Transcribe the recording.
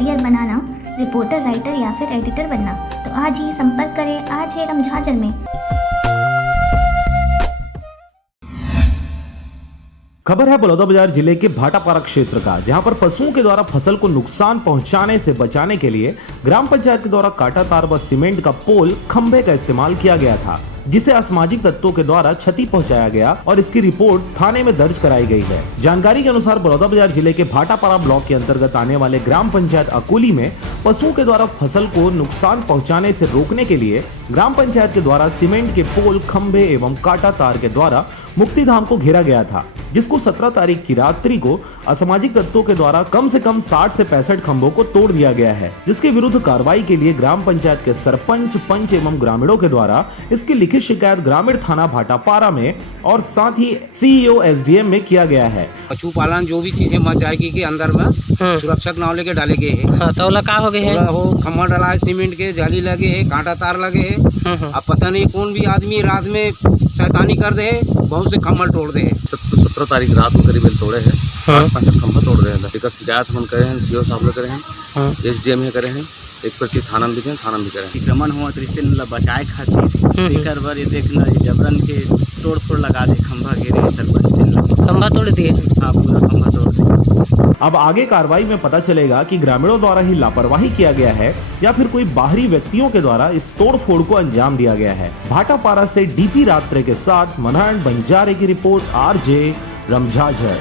Career बनाना, reporter, writer या फिर editor बनना, तो आज ही संपर्क करें आज है रमझाजर में। खबर है बलौदाबाजार जिले के भाटापारा क्षेत्र का, जहां पर पशुओं के द्वारा फसल को नुकसान पहुंचाने से बचाने के लिए ग्राम पंचायत के द्वारा काटा तार व सीमेंट का पोल खंभे का इस्तेमाल किया गया था, जिसे असामाजिक तत्वों के द्वारा क्षति पहुंचाया गया और इसकी रिपोर्ट थाने में दर्ज कराई गई है। जानकारी के अनुसार बलौदाबाजार जिले के भाटापारा ब्लॉक के अंतर्गत आने वाले ग्राम पंचायत अकोली में पशुओं के द्वारा फसल को नुकसान पहुंचाने से रोकने के लिए ग्राम पंचायत के द्वारा सीमेंट के पोल, खंभे एवं काटा तार के द्वारा मुक्तिधाम को घेरा गया था, जिसको 17 तारीख की रात्रि को असामाजिक तत्वों के द्वारा कम से कम 60 से 65 खंभों को तोड़ दिया गया है, जिसके विरुद्ध कार्रवाई के लिए ग्राम पंचायत के सरपंच, पंच एवं ग्रामीणों के द्वारा इसकी लिखित शिकायत ग्रामीण थाना भाटापारा में और साथ ही सीईओ एसडीएम में किया गया है। पशुपालन जो भी चीजें मर जाएगी के अंदर में सुरक्षक नाव लेके डाले गए हैं। हाँ, तो का हो गए हैं? वो खम्भा डाला है, सीमेंट के जाली लगे है, कांटा तार लगे है। अब पता नहीं कौन भी आदमी रात में शैतानी कर दे, बहुत से खम्भा तोड़ दे। 17 तारीख रात को करीब तोड़े हैं, 5 खंभा तोड़ रहे हैं। शिकायत हम करे हैं, सीओ साहब ने करे हैं, एसडीएम में करे हैं, एक प्रति थाना भी करे हैं। अतिक्रमण हुआ तो रिश्ते मतलब बचाए खातिर एकर बर ये देखना जबरन के तोड़ फोड़ लगा दे, खंभा घेरे सरपंच ने खंभा तोड़ दिए। हाँ, पूरा खंभा तोड़ दिए। अब आगे कार्रवाई में पता चलेगा कि ग्रामीणों द्वारा ही लापरवाही किया गया है या फिर कोई बाहरी व्यक्तियों के द्वारा इस तोड़फोड़ को अंजाम दिया गया है। भाटापारा से डीपी रात्रे के साथ मनोहर बंजारे की रिपोर्ट, आरजे रमझाजर।